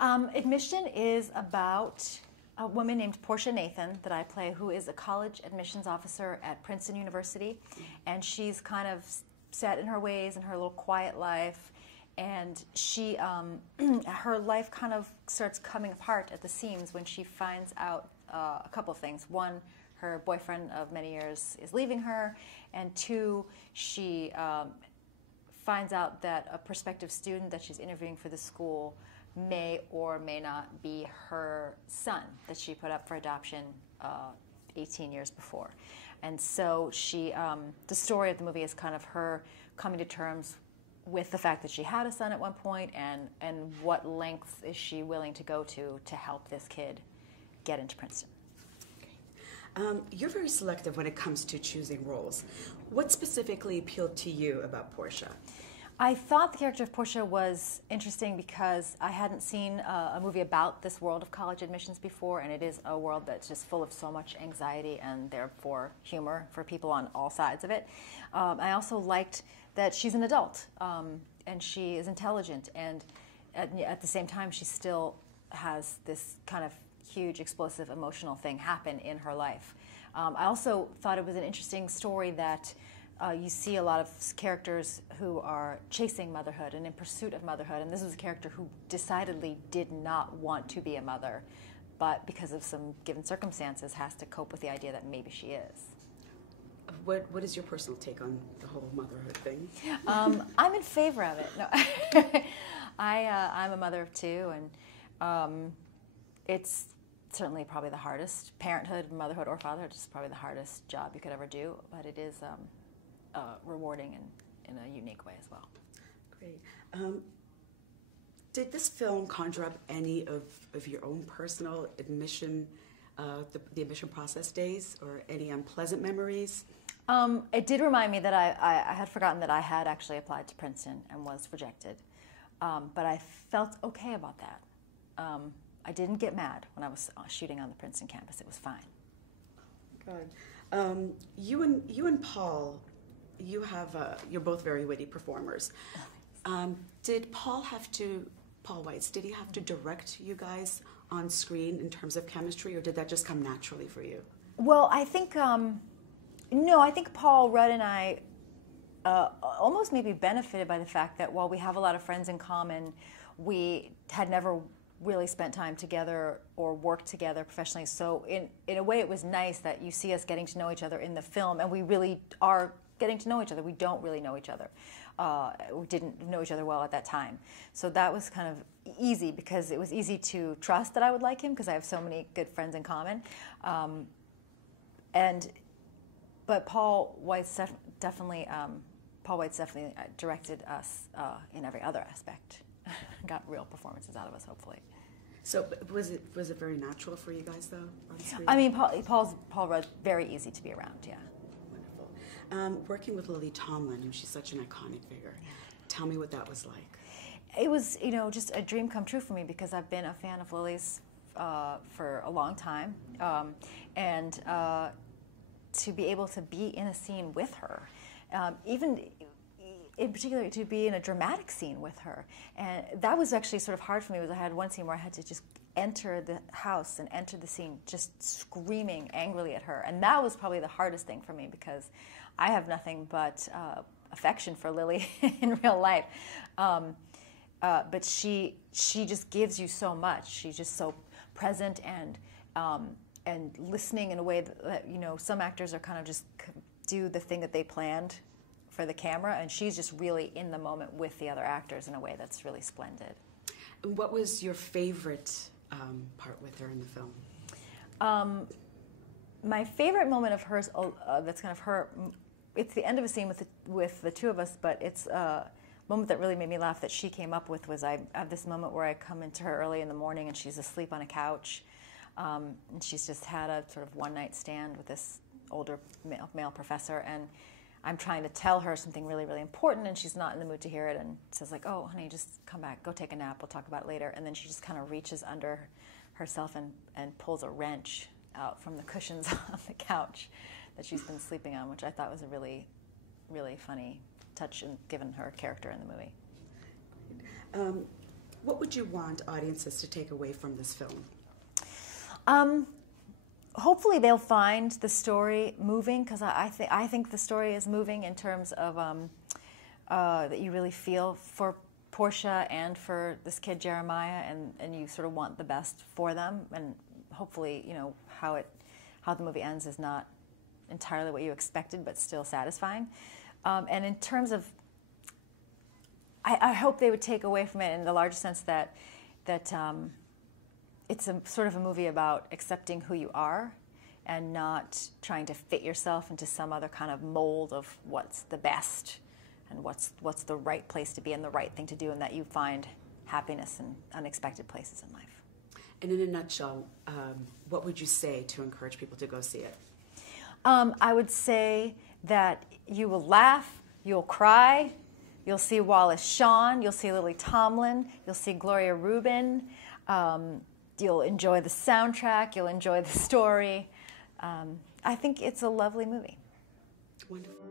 Admission is about a woman named Portia Nathan that I play, who is a college admissions officer at Princeton University, and she's kind of set in her ways in her little quiet life, and she, her life kind of starts coming apart at the seams when she finds out a couple of things. One, her boyfriend of many years is leaving her, and two, she finds out that a prospective student that she's interviewing for the school may or may not be her son that she put up for adoption 18 years before. And so she, the story of the movie is kind of her coming to terms with the fact that she had a son at one point, and what lengths is she willing to go to help this kid get into Princeton. You're very selective when it comes to choosing roles. What specifically appealed to you about Portia? I thought the character of Portia was interesting because I hadn't seen a movie about this world of college admissions before, and it is a world that's just full of so much anxiety and therefore humor for people on all sides of it. I also liked that she's an adult, and she is intelligent, and at the same time she still has this kind of huge, explosive, emotional thing happen in her life. I also thought it was an interesting story that you see a lot of characters who are chasing motherhood and in pursuit of motherhood, and this was a character who decidedly did not want to be a mother, but because of some given circumstances has to cope with the idea that maybe she is. What is your personal take on the whole motherhood thing? I'm in favor of it. No. I'm a mother of two, and it's certainly probably the hardest. Parenthood, motherhood, or fatherhood is probably the hardest job you could ever do, but it is rewarding in a unique way as well. Great. Did this film conjure up any of your own personal admission, the admission process days, or any unpleasant memories? It did remind me that I had forgotten that I had actually applied to Princeton and was rejected, but I felt okay about that. I didn't get mad when I was shooting on the Princeton campus. It was fine. God. You and Paul, you're both very witty performers. Did Paul Weitz, did he have to direct you guys on screen in terms of chemistry, or did that just come naturally for you? Well, I think, no, I think Paul Rudd and I almost maybe benefited by the fact that while we have a lot of friends in common, we had never really spent time together or worked together professionally. So in a way it was nice that you see us getting to know each other in the film, and we really are getting to know each other. We don't really know each other. We didn't know each other well at that time. So that was kind of easy because it was easy to trust that I would like him because I have so many good friends in common. But Paul Weitz definitely directed us in every other aspect. Got real performances out of us, hopefully. So was it very natural for you guys, though, on screen? I mean, Paul Rudd, very easy to be around, yeah. Wonderful. Working with Lily Tomlin, and she's such an iconic figure. Tell me what that was like. It was, just a dream come true for me because I've been a fan of Lily's for a long time, and to be able to be in a scene with her, even in particular to be in a dramatic scene with her. And that was actually sort of hard for me because I had one scene where I had to just enter the house and enter the scene just screaming angrily at her. And that was probably the hardest thing for me because I have nothing but affection for Lily in real life. But she just gives you so much. She's just so present and listening in a way that some actors are kind of just do the thing that they planned for the camera, and she's just really in the moment with the other actors in a way that's really splendid. What was your favorite part with her in the film? My favorite moment of hers, that's kind of her, it's the end of a scene with the two of us, but it's a moment that really made me laugh that she came up with was I have this moment where I come into her early in the morning and she's asleep on a couch, and she's just had a sort of one-night stand with this older male professor, and I'm trying to tell her something really, really important, and she's not in the mood to hear it, and says like, "Oh, honey, just come back, go take a nap, we'll talk about it later." And then she just kind of reaches under herself and pulls a wrench out from the cushions on the couch that she's been sleeping on, which I thought was a really, really funny touch, given her character in the movie. What would you want audiences to take away from this film? Hopefully they'll find the story moving, because I think the story is moving in terms of that you really feel for Portia and for this kid Jeremiah, and you sort of want the best for them, and hopefully, you know, how the movie ends is not entirely what you expected, but still satisfying. And in terms of, I hope they would take away from it in the larger sense that it's a sort of a movie about accepting who you are and not trying to fit yourself into some other kind of mold of what's the best and what's the right place to be and the right thing to do, and that you find happiness in unexpected places in life. And in a nutshell, what would you say to encourage people to go see it? I would say that you will laugh, you'll cry, you'll see Wallace Shawn, you'll see Lily Tomlin, you'll see Gloria Rubin, you'll enjoy the soundtrack, you'll enjoy the story. I think it's a lovely movie. Wonderful.